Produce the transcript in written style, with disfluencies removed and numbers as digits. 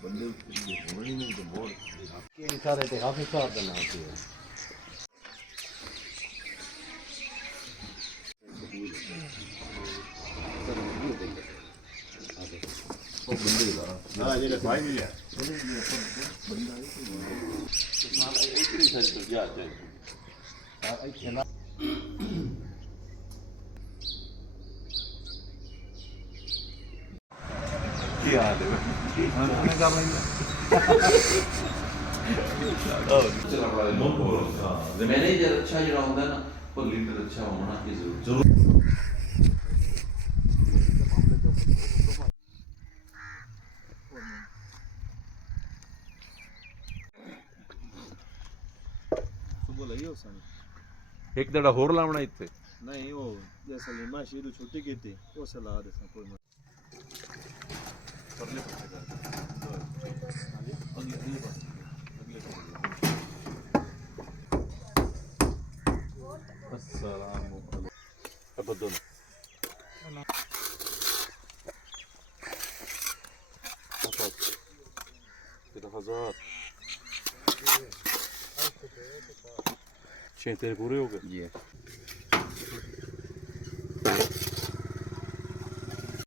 ਬੰਦੇ ਹੋਣੇ ਨਹੀਂ ਤੇ ਬਹੁਤ ਕਿ ਸਾਰੇ ਤੇ ਕਾਫੀ ਹਿਸਾਬ ਦਾ ਨਾਮ ਸੀ ਉਹ ਬੰਦੇ ਦਾ ਹਾਂ ਜਿਹੜੇ ਭਾਈ ਵੀ ਹੈ ਬੰਦਾ ਨਾਲ ਇਤਨੀ ਸੱਚ ਤੋਂ ਜਾ ਜਾਏ ਇੱਥੇ ਨਾ ਕੀ ਹਾਲ ਹੈ ਉਹਨੇ ਕਰ ਲੈਂਦਾ ਚਲਾ ਬੜਾ ਨੋ ਭਰੋਸਾ ਮੈਨੇਜਰ ਅੱਛਾ ਜਿਹੜਾ ਹੁੰਦਾ ਨਾ ਉਹ ਲੀਡਰ ਅੱਛਾ ਹੋਣਾ ਹੀ ਜ਼ਰੂਰ ਸੁਬਹ ਲਈ ਹੋ ਸਨ ਇੱਕ ਜਿਹੜਾ ਹੋਰ ਲਾਉਣਾ ਇੱਥੇ ਨਹੀਂ ਉਹ ਜੈਸਾ ਲਿਮਾ ਸ਼ੀਰੂ ਛੁੱਟੀ ਕੀਤੀ ਉਹ ਸਲਾਹ ਦੇ ਕੋਈ ਪਰਲੇ ਪਾਸੇ ਕਰ ਅਗਲੇ ਪਾਸੇ السلام عليكم ابدا كده हजार 6 तेरे पूरे हो गए जी